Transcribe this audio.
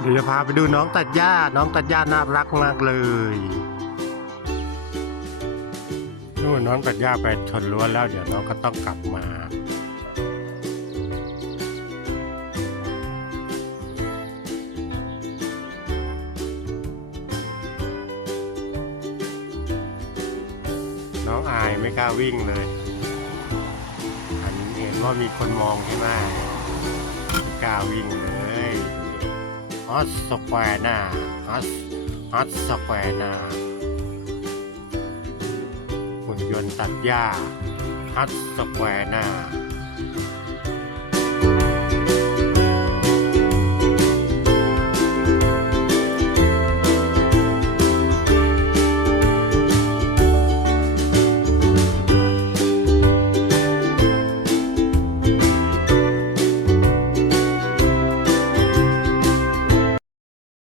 เดี๋ยวจะพาไปดูน้องตัดหญ้า น้องตัดหญ้าน่ารักมากเลยนู่นน้องตัดหญ้าไปชนรั้วนแล้ว เดี๋ยวน้องก็ต้องกลับมาน้องอายไม่กล้าวิ่งเลยอันนี้เห็นว่ามีคนมองใช่ไหมกล้าวิ่งเลย ฮอตสแควร์นาฮอตฮอตสแควร์นาหุ่นยนต์ตัดหญ้าฮัตสแควร์นา